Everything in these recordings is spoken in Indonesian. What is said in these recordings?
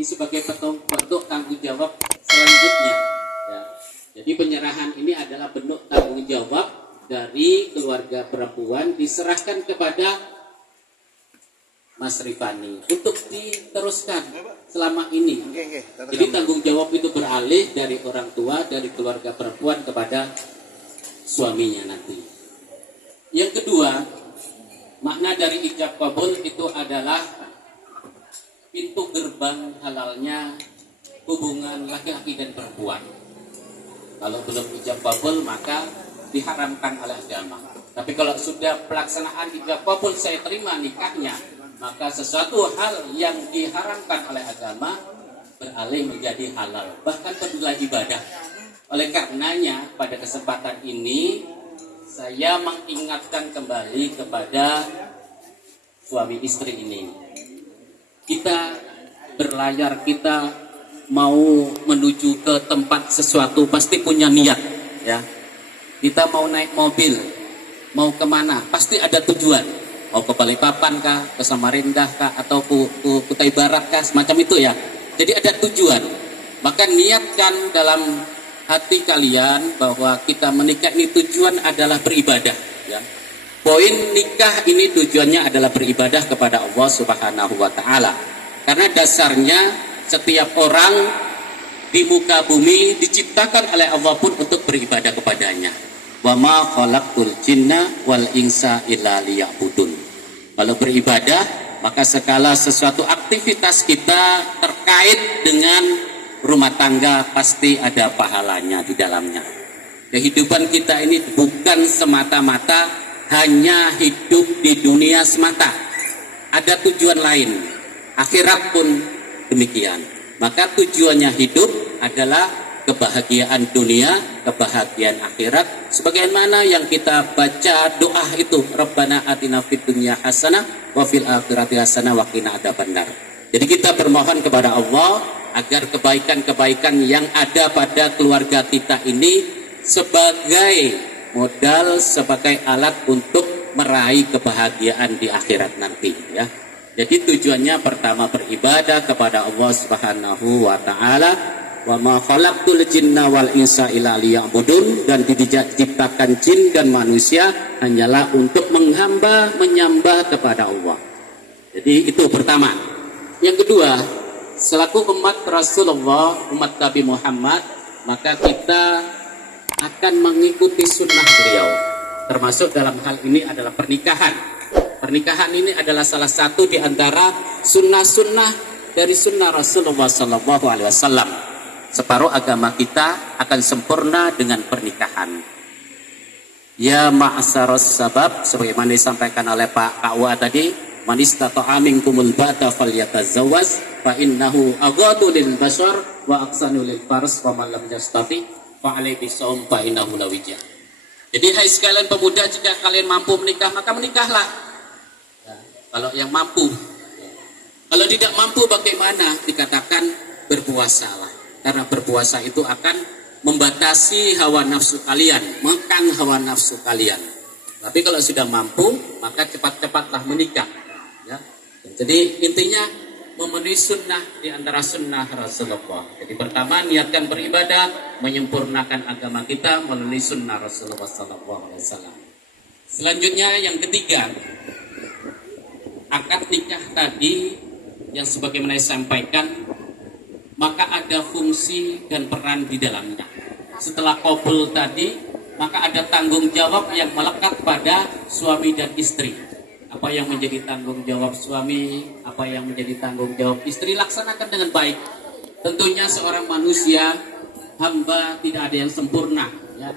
ini sebagai bentuk tanggung jawab selanjutnya. Ya. Jadi penyerahan ini adalah bentuk tanggung jawab dari keluarga perempuan diserahkan kepada Mas Rifani untuk diteruskan selama ini. Jadi tanggung jawab itu beralih dari orang tua, dari keluarga perempuan kepada suaminya nanti. Yang kedua, makna dari ijab kabul itu adalah pintu gerbang halalnya hubungan laki-laki dan perempuan. Kalau belum ijab kabul maka diharamkan oleh agama. Tapi kalau sudah pelaksanaan ijab kabul, saya terima nikahnya, maka sesuatu hal yang diharamkan oleh agama beralih menjadi halal, bahkan bernilai ibadah. Oleh karenanya pada kesempatan ini saya mengingatkan kembali kepada suami istri ini. Kita berlayar, kita mau menuju ke tempat sesuatu pasti punya niat, ya. Kita mau naik mobil, mau kemana, pasti ada tujuan. Mau ke Balikpapan kah, ke Samarinda kah, atau ke Kutai Barat kah, semacam itu ya. Jadi ada tujuan. Maka niatkan dalam hati kalian bahwa kita menikah ini tujuan adalah beribadah. Ya. Poin nikah ini tujuannya adalah beribadah kepada Allah Subhanahu wa Ta'ala. Karena dasarnya setiap orang di muka bumi diciptakan oleh Allah pun untuk beribadah kepadanya. Wa ma khalaqtul jinna wal insa illa liya'budun. Kalau beribadah, maka segala sesuatu aktivitas kita terkait dengan rumah tangga pasti ada pahalanya di dalamnya. Kehidupan kita ini bukan semata-mata hanya hidup di dunia semata. Ada tujuan lain. Akhirat pun demikian. Maka tujuannya hidup adalah kebahagiaan dunia, kebahagiaan akhirat, sebagaimana yang kita baca doa itu, Rabbana atina fid dunya hasanah wa fil akhirati hasanah wa qina adzabannar. Jadi kita bermohon kepada Allah agar kebaikan-kebaikan yang ada pada keluarga kita ini sebagai modal, sebagai alat untuk meraih kebahagiaan di akhirat nanti, ya. Jadi tujuannya pertama beribadah kepada Allah Subhanahu wa Ta'ala. Wa ma khalaqtul jinna wal insa illa liya'budun, dan diciptakan jin dan manusia hanyalah untuk menghamba, menyembah kepada Allah. Jadi itu pertama. Yang kedua, selaku umat Rasulullah, umat Nabi Muhammad, maka kita akan mengikuti sunnah beliau. Termasuk dalam hal ini adalah pernikahan. Pernikahan ini adalah salah satu di antara sunnah-sunnah dari sunnah Rasulullah SAW. Separuh agama kita akan sempurna dengan pernikahan. Ya ma'asyaras sabab, sebagaimana disampaikan oleh Pak Kawwa tadi, man istata'a minkumul bata falyatazawwaz fa innahu aghadu lil basar wa aqsanu lil fars wa man lam yastati fa alaihi bisawm fa innahu lawija. Jadi hai sekalian pemuda, jika kalian mampu menikah maka menikahlah. Ya, kalau yang mampu. Kalau tidak mampu bagaimana? Dikatakan berpuasalah. Karena berpuasa itu akan membatasi hawa nafsu kalian, mengekang hawa nafsu kalian. Tapi kalau sudah mampu, maka cepat-cepatlah menikah. Ya. Jadi intinya memenuhi sunnah di antara sunnah Rasulullah. Jadi pertama niatkan beribadah, menyempurnakan agama kita melalui sunnah Rasulullah SAW. Selanjutnya yang ketiga, akad nikah tadi yang sebagaimana saya sampaikan, maka ada fungsi dan peran di dalamnya. Setelah qabul tadi, maka ada tanggung jawab yang melekat pada suami dan istri. Apa yang menjadi tanggung jawab suami, apa yang menjadi tanggung jawab istri, laksanakan dengan baik. Tentunya seorang manusia, hamba, tidak ada yang sempurna, ya.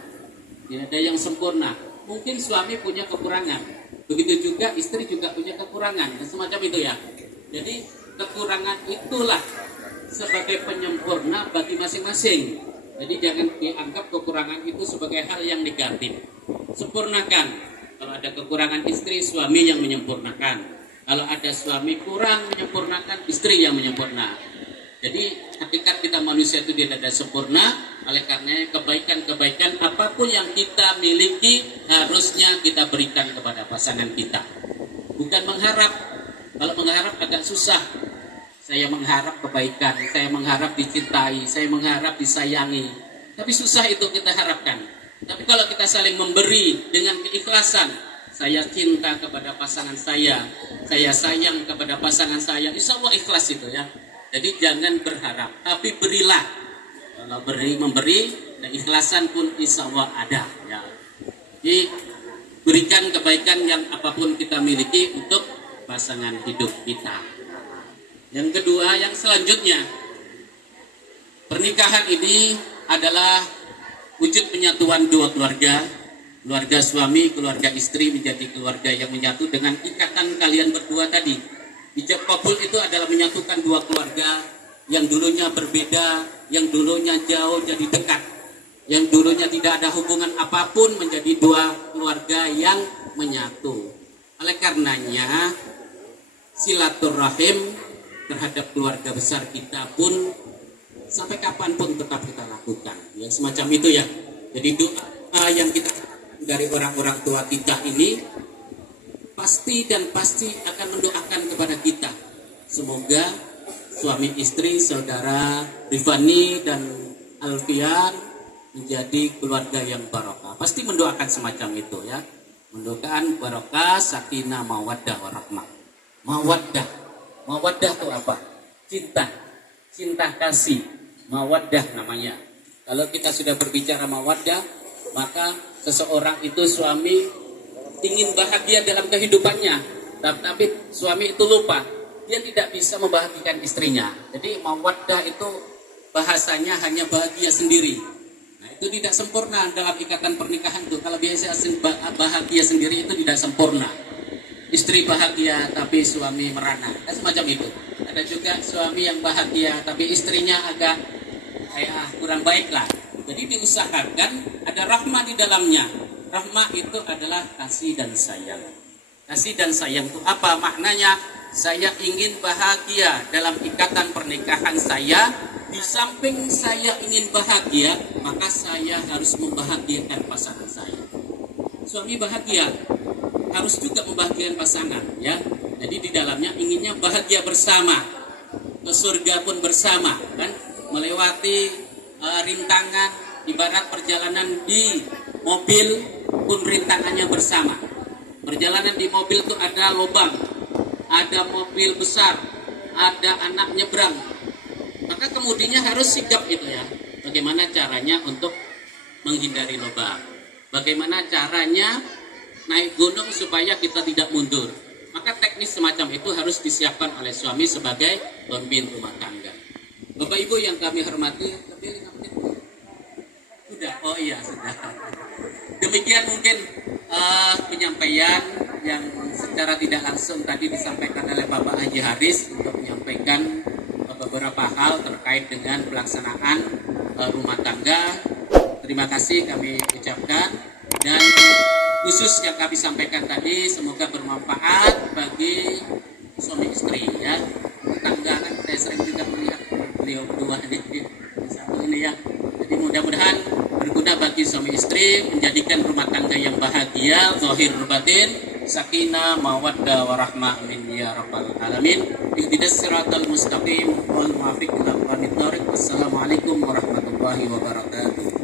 Tidak ada yang sempurna. Mungkin suami punya kekurangan, begitu juga istri juga punya kekurangan, dan semacam itu ya. Jadi kekurangan itulah sebagai penyempurna bagi masing-masing. Jadi jangan dianggap kekurangan itu sebagai hal yang negatif. Sempurnakan. Kalau ada kekurangan istri, suami yang menyempurnakan. Kalau ada suami kurang menyempurnakan, istri yang menyempurna. Jadi hakikat kita manusia itu tidak ada sempurna. Oleh karena kebaikan-kebaikan apapun yang kita miliki harusnya kita berikan kepada pasangan kita. Bukan mengharap. Kalau mengharap agak susah. saya mengharap kebaikan, saya mengharap dicintai, saya mengharap disayangi. Tapi susah itu kita harapkan. Tapi kalau kita saling memberi dengan keikhlasan, saya cinta kepada pasangan saya sayang kepada pasangan saya, insya Allah ikhlas itu ya. Jadi jangan berharap, tapi berilah. Kalau memberi, dan ikhlasan pun insya Allah ada ya. Jadi berikan kebaikan yang apapun kita miliki untuk pasangan hidup kita. Yang kedua, yang selanjutnya, pernikahan ini adalah wujud penyatuan dua keluarga, keluarga suami, keluarga istri menjadi keluarga yang menyatu dengan ikatan kalian berdua tadi. Ijab kabul itu adalah menyatukan dua keluarga yang dulunya berbeda, yang dulunya jauh jadi dekat, yang dulunya tidak ada hubungan apapun menjadi dua keluarga yang menyatu. Oleh karenanya silaturahim terhadap keluarga besar kita pun sampai kapanpun tetap kita lakukan ya, semacam itu ya. Jadi doa yang kita dari orang-orang tua kita ini pasti akan mendoakan kepada kita, semoga suami istri saudara Rifani dan Alfian menjadi keluarga yang barokah. Pasti mendoakan semacam itu ya, mendoakan barokah, sakinah, mawaddah, warahmah. Mawaddah itu apa? Cinta kasih, mawaddah namanya. Kalau kita sudah berbicara mawaddah, maka seseorang itu suami ingin bahagia dalam kehidupannya, tapi suami itu lupa, dia tidak bisa membahagiakan istrinya. Jadi mawaddah itu bahasanya hanya bahagia sendiri. Nah, itu tidak sempurna dalam ikatan pernikahan tuh. Kalau biasa bahagia sendiri itu tidak sempurna. Istri bahagia tapi suami merana, semacam itu. Ada juga suami yang bahagia tapi istrinya agak kurang baik lah. Jadi diusahakan ada rahmah di dalamnya. Rahmah itu adalah kasih dan sayang. Kasih dan sayang itu apa maknanya? Saya ingin bahagia dalam ikatan pernikahan saya. Di samping saya ingin bahagia, maka saya harus membahagiakan pasangan saya. Suami bahagia, harus juga membahagiakan pasangan ya. Jadi di dalamnya inginnya bahagia bersama, ke surga pun bersama kan, melewati rintangan, ibarat perjalanan di mobil pun rintangannya bersama. Perjalanan di mobil itu ada lubang, ada mobil besar, ada anak nyebrang, maka kemudinya harus sigap itu ya. Bagaimana caranya untuk menghindari lubang, bagaimana caranya naik gunung supaya kita tidak mundur. Maka teknis semacam itu harus disiapkan oleh suami sebagai pemimpin rumah tangga. Bapak Ibu yang kami hormati, sudah? Oh iya sudah. Demikian mungkin penyampaian yang secara tidak langsung tadi disampaikan oleh Bapak Haji Haris untuk menyampaikan beberapa hal terkait dengan pelaksanaan rumah tangga. Terima kasih kami ucapkan, dan khusus yang kami sampaikan tadi semoga bermanfaat bagi suami istri ya. Tangga kan saya sering juga melihat beliau berdua di satu ini ya. Jadi mudah-mudahan berguna bagi suami istri, menjadikan rumah tangga yang bahagia zahir batin, sakinah, mawaddah, warahmah, amin ya rabbal alamin. Ihdinas siratal mustaqim wal muwaffiq ila aqwamit thoriq. Wassalamualaikum warahmatullahi wabarakatuh.